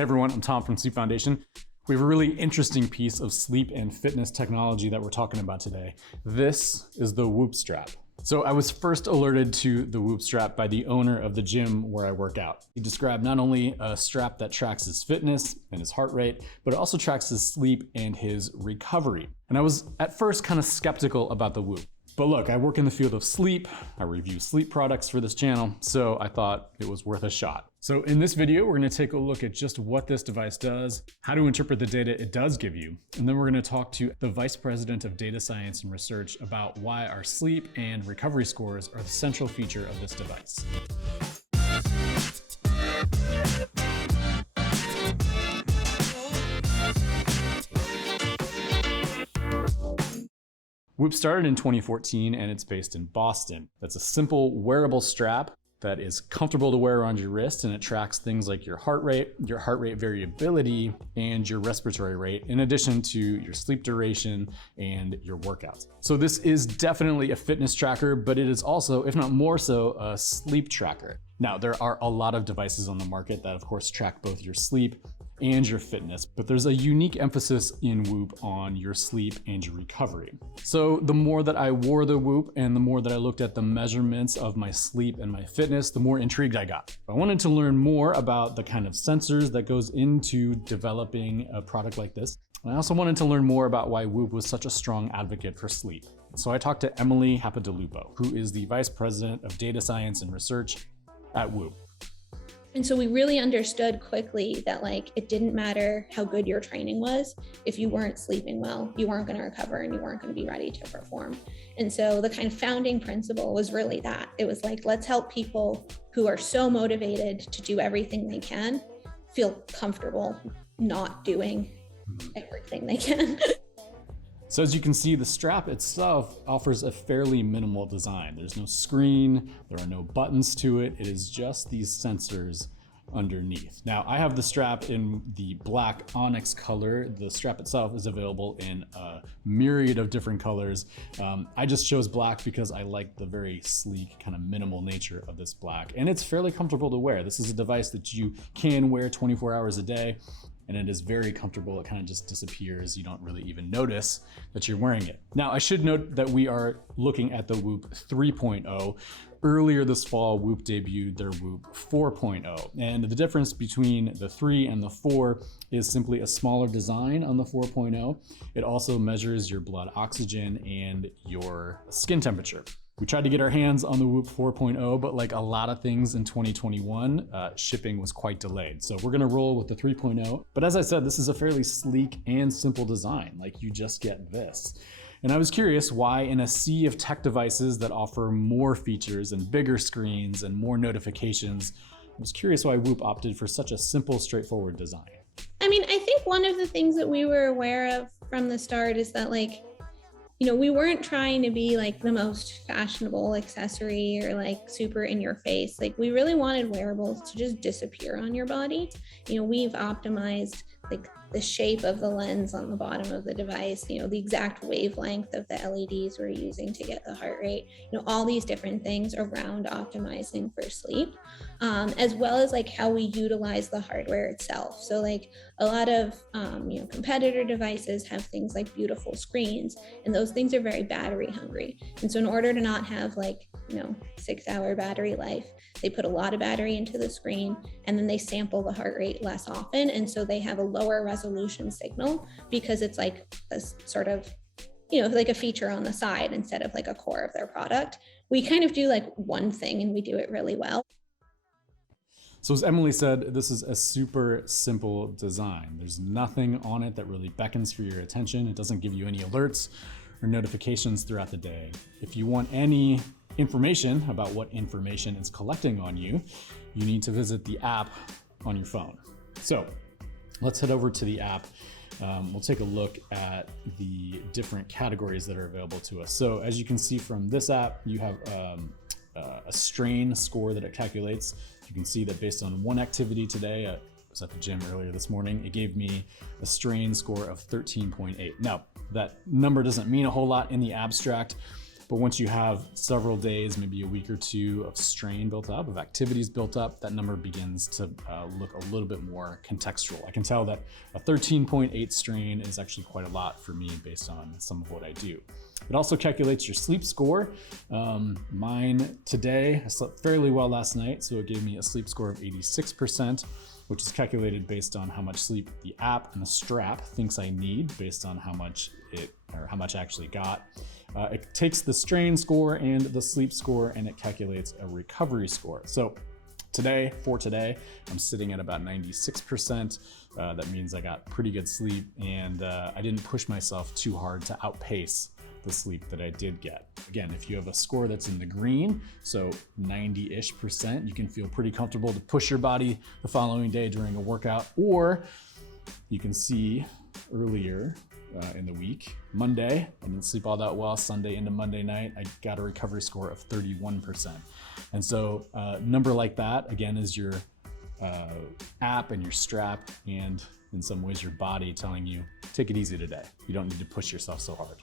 Hey everyone, I'm Tom from Sleep Foundation. We have a really interesting piece of sleep and fitness technology that we're talking about today. This is the whoopstrap. So I was first alerted to the whoopstrap by the owner of the gym where I work out. He described not only a strap that tracks his fitness and his heart rate, but it also tracks his sleep and his recovery. And I was at first kind of skeptical about the Whoop. But look, I work in the field of sleep, I review sleep products for this channel, so I thought it was worth a shot. So in this video, we're gonna take a look at just what this device does, how to interpret the data it does give you, and then we're gonna talk to the Vice President of Data Science and Research about why our sleep and recovery scores are the central feature of this device. Whoop started in 2014 and it's based in Boston. That's a simple wearable strap that is comfortable to wear around your wrist, and it tracks things like your heart rate variability, and your respiratory rate, in addition to your sleep duration and your workouts. So this is definitely a fitness tracker, but it is also, if not more so, a sleep tracker. Now, there are a lot of devices on the market that of course track both your sleep and your fitness, but there's a unique emphasis in Whoop on your sleep and your recovery. So the more that I wore the Whoop and the more that I looked at the measurements of my sleep and my fitness, the more intrigued I got. I wanted to learn more about the kind of sensors that goes into developing a product like this. I also wanted to learn more about why Whoop was such a strong advocate for sleep. So I talked to Emily Capodilupo, who is the Vice President of Data Science and Research at Whoop. And so we really understood quickly that it didn't matter how good your training was. If you weren't sleeping well, you weren't going to recover and you weren't going to be ready to perform. And so the kind of founding principle was really that. It was let's help people who are so motivated to do everything they can feel comfortable not doing everything they can. So as you can see, the strap itself offers a fairly minimal design. There's no screen, there are no buttons to it. It is just these sensors underneath. Now, I have the strap in the black onyx color. The strap itself is available in a myriad of different colors. I just chose black because I like the very sleek, kind of minimal nature of this black, and it's fairly comfortable to wear. This is a device that you can wear 24 hours a day, and it is very comfortable. It kind of just disappears. You don't really even notice that you're wearing it. Now, I should note that we are looking at the Whoop 3.0. Earlier this fall, Whoop debuted their Whoop 4.0. And the difference between the 3 and the 4 is simply a smaller design on the 4.0. It also measures your blood oxygen and your skin temperature. We tried to get our hands on the Whoop 4.0, but like a lot of things in 2021, shipping was quite delayed. So we're gonna roll with the 3.0. But as I said, this is a fairly sleek and simple design. Like, you just get this. And I was curious why, in a sea of tech devices that offer more features and bigger screens and more notifications, I was curious why Whoop opted for such a simple, straightforward design. I mean, I think one of the things that we were aware of from the start is that we weren't trying to be the most fashionable accessory or super in your face. We really wanted wearables to just disappear on your body. We've optimized the shape of the lens on the bottom of the device, the exact wavelength of the LEDs we're using to get the heart rate, all these different things around optimizing for sleep, as well as how we utilize the hardware itself. So a lot of competitor devices have things like beautiful screens, and those things are very battery hungry. And so in order to not have 6-hour battery life, they put a lot of battery into the screen, and then they sample the heart rate less often. And so they have a lower resolution signal because it's a sort of, a feature on the side instead of a core of their product. We kind of do one thing and we do it really well. So as Emily said, this is a super simple design. There's nothing on it that really beckons for your attention. It doesn't give you any alerts or notifications throughout the day. If you want any information about what information it's collecting on you, you need to visit the app on your phone. So let's head over to the app. We'll take a look at the different categories that are available to us. So as you can see from this app, you have a strain score that it calculates. You can see that based on one activity today, I was at the gym earlier this morning, it gave me a strain score of 13.8. Now, that number doesn't mean a whole lot in the abstract, But once you have several days, maybe a week or two of strain built up, of activities built up, that number begins to look a little bit more contextual. I can tell that a 13.8 strain is actually quite a lot for me based on some of what I do. It also calculates your sleep score. Mine today, I slept fairly well last night, so it gave me a sleep score of 86%, which is calculated based on how much sleep the app and the strap thinks I need based on how much I actually got. It takes the strain score and the sleep score and it calculates a recovery score. So today, I'm sitting at about 96%. That means I got pretty good sleep and I didn't push myself too hard to outpace the sleep that I did get. Again, if you have a score that's in the green, so 90-ish%, you can feel pretty comfortable to push your body the following day during a workout, or you can see earlier in the week, Monday, I didn't sleep all that well. Sunday into Monday night, I got a recovery score of 31%. And so a number like that, again, is your app and your strap, and in some ways your body telling you, take it easy today. You don't need to push yourself so hard.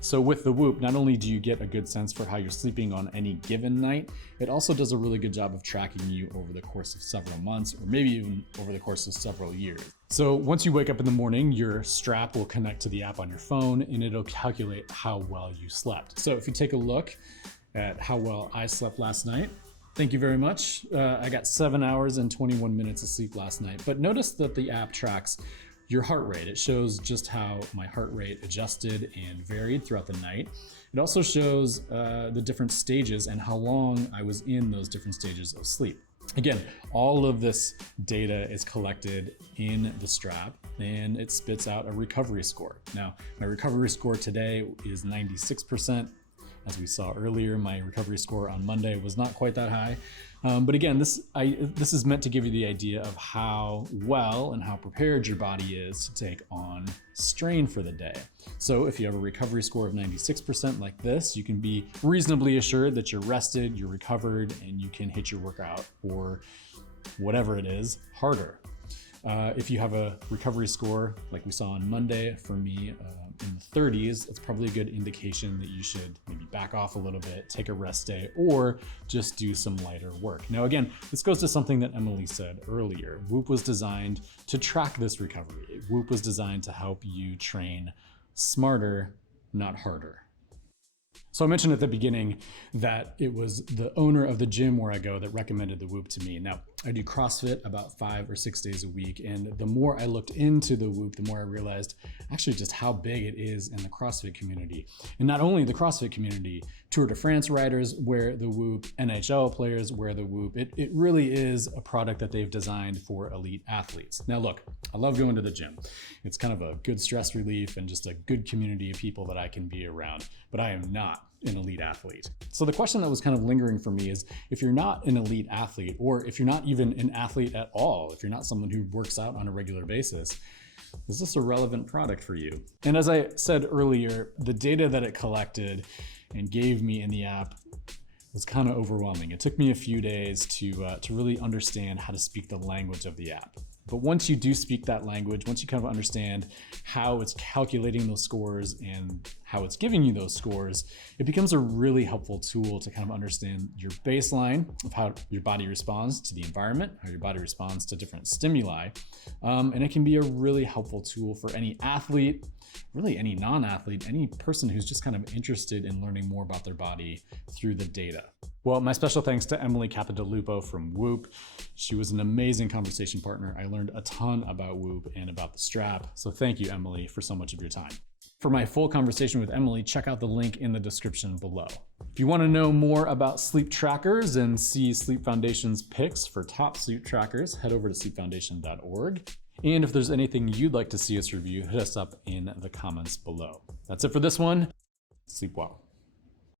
So with the Whoop, not only do you get a good sense for how you're sleeping on any given night, it also does a really good job of tracking you over the course of several months, or maybe even over the course of several years. So once you wake up in the morning, your strap will connect to the app on your phone and it'll calculate how well you slept. So if you take a look at how well I slept last night, thank you very much. I got 7 hours and 21 minutes of sleep last night, but notice that the app tracks your heart rate. It shows just how my heart rate adjusted and varied throughout the night. It also shows the different stages and how long I was in those different stages of sleep. Again, all of this data is collected in the strap and it spits out a recovery score. Now, my recovery score today is 96%. As we saw earlier, my recovery score on Monday was not quite that high. But again, this is meant to give you the idea of how well and how prepared your body is to take on strain for the day. So if you have a recovery score of 96% like this, you can be reasonably assured that you're rested, you're recovered, and you can hit your workout or whatever it is harder. If you have a recovery score like we saw on Monday, for me in the 30s, it's probably a good indication that you should maybe back off a little bit, take a rest day, or just do some lighter work. Now again, this goes to something that Emily said earlier. Whoop was designed to track this recovery. Whoop was designed to help you train smarter, not harder. So I mentioned at the beginning that it was the owner of the gym where I go that recommended the Whoop to me. Now, I do CrossFit about 5 or 6 days a week, and the more I looked into the Whoop, the more I realized actually just how big it is in the CrossFit community. And not only the CrossFit community, Tour de France riders wear the Whoop, NHL players wear the Whoop. It really is a product that they've designed for elite athletes. Now look, I love going to the gym. It's kind of a good stress relief and just a good community of people that I can be around, but I am not an elite athlete. So the question that was kind of lingering for me is, if you're not an elite athlete, or if you're not even an athlete at all, if you're not someone who works out on a regular basis, is this a relevant product for you? And as I said earlier, the data that it collected and gave me in the app was kind of overwhelming. It took me a few days to really understand how to speak the language of the app. But once you do speak that language, once you kind of understand how it's calculating those scores and how it's giving you those scores, it becomes a really helpful tool to kind of understand your baseline of how your body responds to the environment, how your body responds to different stimuli. And it can be a really helpful tool for any athlete, really any non-athlete, any person who's just kind of interested in learning more about their body through the data. Well, my special thanks to Emily Capodilupo from Whoop. She was an amazing conversation partner. I learned a ton about Whoop and about the strap. So thank you, Emily, for so much of your time. For my full conversation with Emily, check out the link in the description below. If you want to know more about sleep trackers and see Sleep Foundation's picks for top sleep trackers, head over to sleepfoundation.org. And if there's anything you'd like to see us review, hit us up in the comments below. That's it for this one. Sleep well.